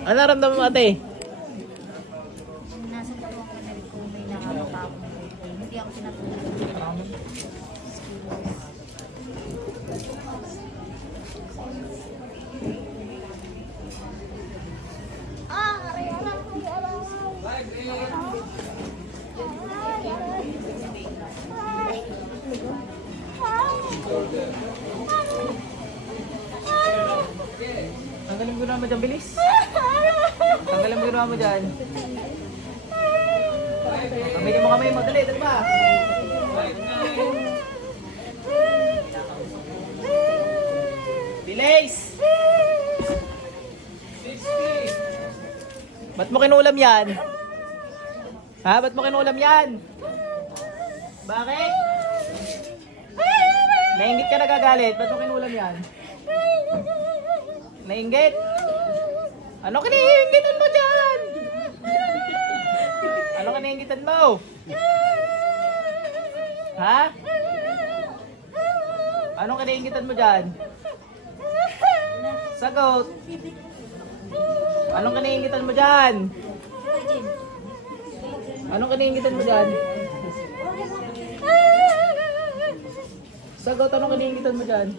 Ano naramdaman mo, ate? Nasa katawan ko na rin kung may nakakapawang hindi ako pinatulog. Tanggalin mo ginawa mo dyan, bilis. Tanggalin mo ginawa mo dyan. Kamay mo kamay mo, dali, dali ba? Bilis! Ba't mo kinulam yan? Ha? Ba't mo kinulam yan? Bakit? Nainggit ka nagagalit, ba't mo kinulam yan? Nainggit? Ano kiniinggitan mo dyan? Ano kiniinggitan mo? Ha? Ano kiniinggitan mo dyan? Sagot. Anong kiniinggitan mo dyan? Anong kiniinggitan mo dyan? Sagot, anong kiniinggitan mo dyan?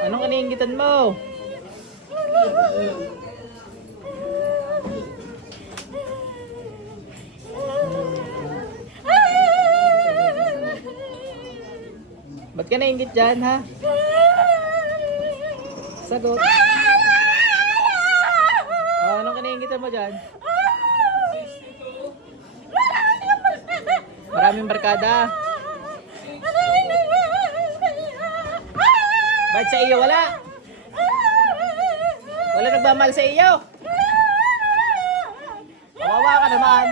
Anong kiniinggitan mo? Ba't ka nainggit dyan, ha? Sagot. Oh, anong kiniinggitan mo dyan? Maraming barkada. Ba't sa iyo wala? Wala nagmamahal sa iyo? Kawawa ka naman.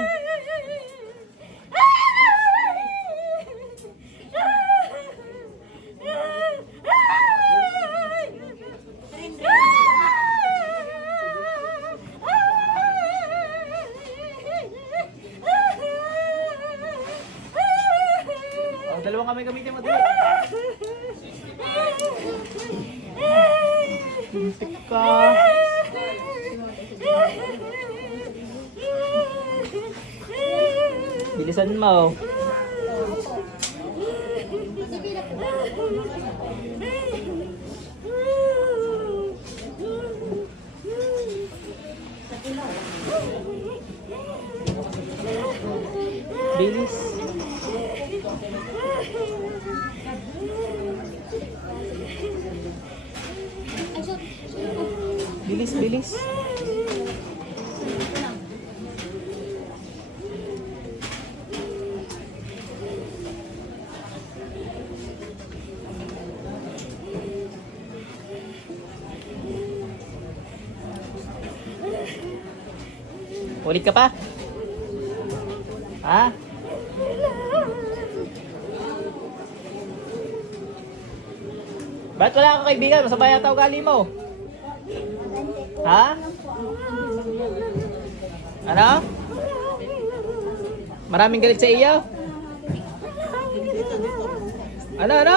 Oh, dalawang kami gamitin mo dito. Buntik ka. Bilisan mo. Bilis. Bilis, bilis. Ulit ka pa? Ha? Ba't wala kang kaibigan? Masabay yata ugali mo. Ha? Ano? Maraming galit sa iyo? Ano, ano?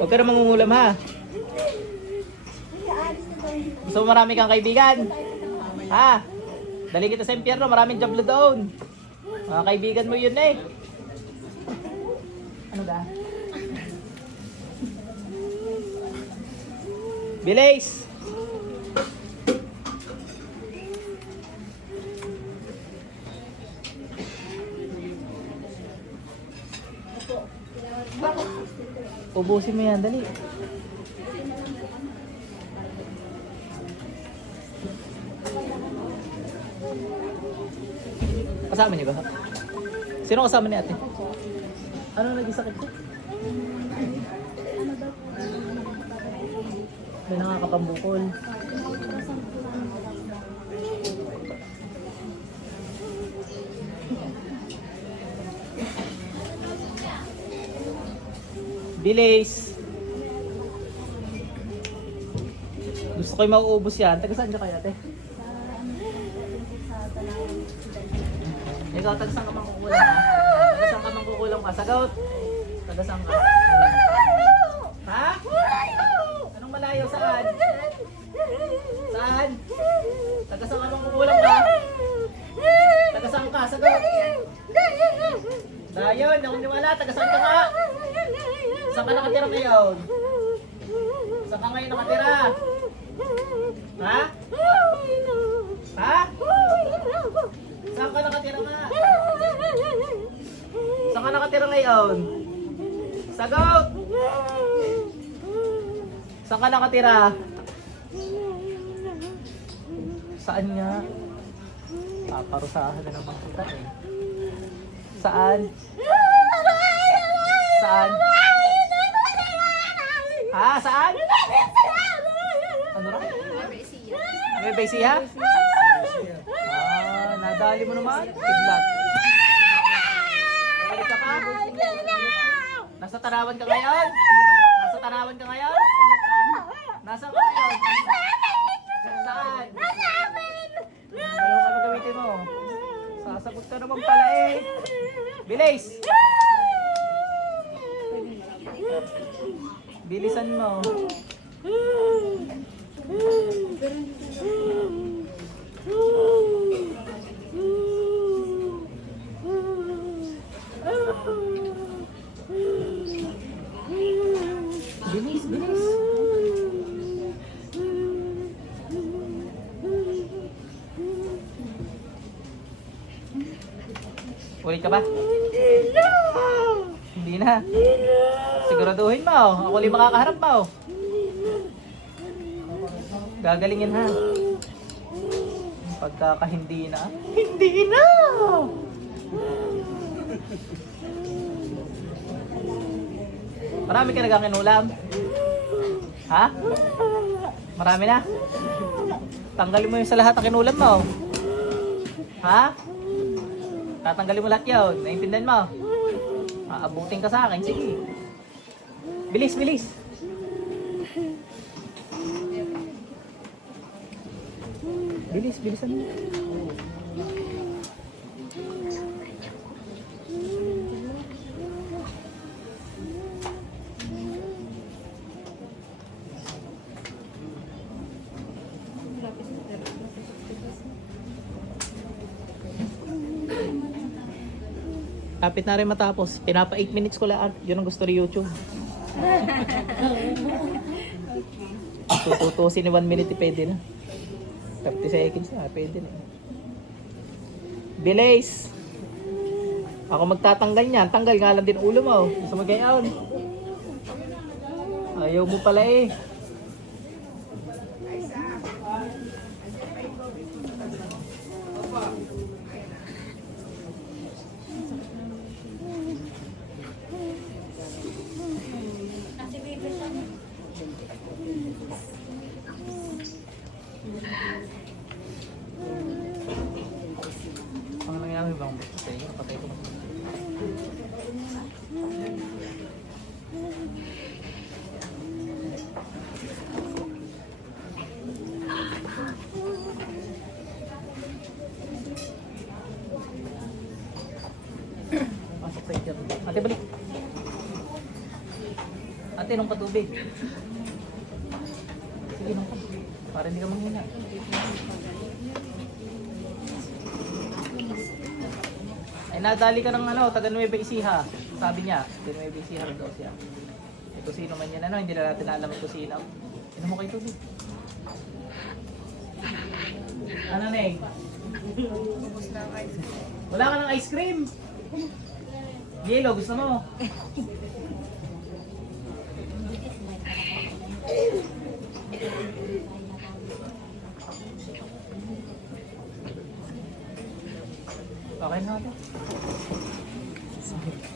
Huwag ka na mangungulam, ha? Gusto mo marami kang kaibigan? Ha? Dali kita sa impyerno, maraming jablo doon. Mga kaibigan mo yun eh. Ano ba? Bilis! Ubusin mo yan, dali. Kasama niyo ba? Sino kasama ni ate? Ano naging sakit ko? May nakakapambukol. Delays. Gusto ko yung mauubos yan. Taga saan ka kaya, ate? Ikaw, tagasang ka mangkukulam ka? Tagasang ka mangkukulam ka? Sagot! Tagasang ka? Ha? Anong malayo? Saan? Saan? Tagasang ka mangkukulam ka? Tagasang ka? Sagot! Dayon, ako niwala. Tagasang ka nga? Saan ka nakatira ngayon? Saan ka ngayon nakatira? Ha? Ha? Saan ka nakatira nga? Saan ka nakatira ngayon? Sagot! Saan ka nakatira? Saan nga? Paparusahan na naman kita eh. Saan? Saan? Ha? Saan? Ano rin? Nueva Ecija? Nadali mo naman. Kidlat. Balik ka pa? Nasa Tarawan ka ngayon? Nasa Tarawan ka ngayon? Nasaan ka ngayon? Saan? Ano ka gagamitin mo? Sasagot ka naman pala eh. Bilis! Bilisan mo. Bilis, bilis. Ulit ka ba? Hindi na. Siguraduhin mo. Ako ulit makakaharap mo. Gagalingin ha. Pagkakahindi na. Hindi na! Marami ka nagkakinulam? Ha? Marami na? Tanggalin mo yung sa lahat ng kinulam mo. Ha? Tatanggalin mo lahat yun. Naintindihan mo? Aabutin ka sa akin. Sige. Bilis, bilis. Bilis, bilisan mo. Kapit na rin matapos. Pinapa 8 minutes ko lahat. Yun ang gusto ni YouTube. Tututusin ni 1 minute, pwede na. 30 seconds na, pwede na. Bilis! Ako magtatanggal niyan. Tanggal nga lang din ulo mo. Gusto mo gayon. Ayaw mo pala eh. Ang nangyayari bang sa inyo? Patay ko. Pasok sa inyo. Ate, balik. Ate, nung patubig. Sige, nung pa. Para hindi ka manghina. Ay, nadali ka ng ano, taga Nueva Ecija. Sabi niya, taga Nueva Ecija rin daw siya. Ito sino man yan, ano, hindi na natin alam ito sino. Ano mo kayo tubig? Ano, Neng? Wala ka ng ice cream? Yelo, gusto mo? Okay na ito. Sige.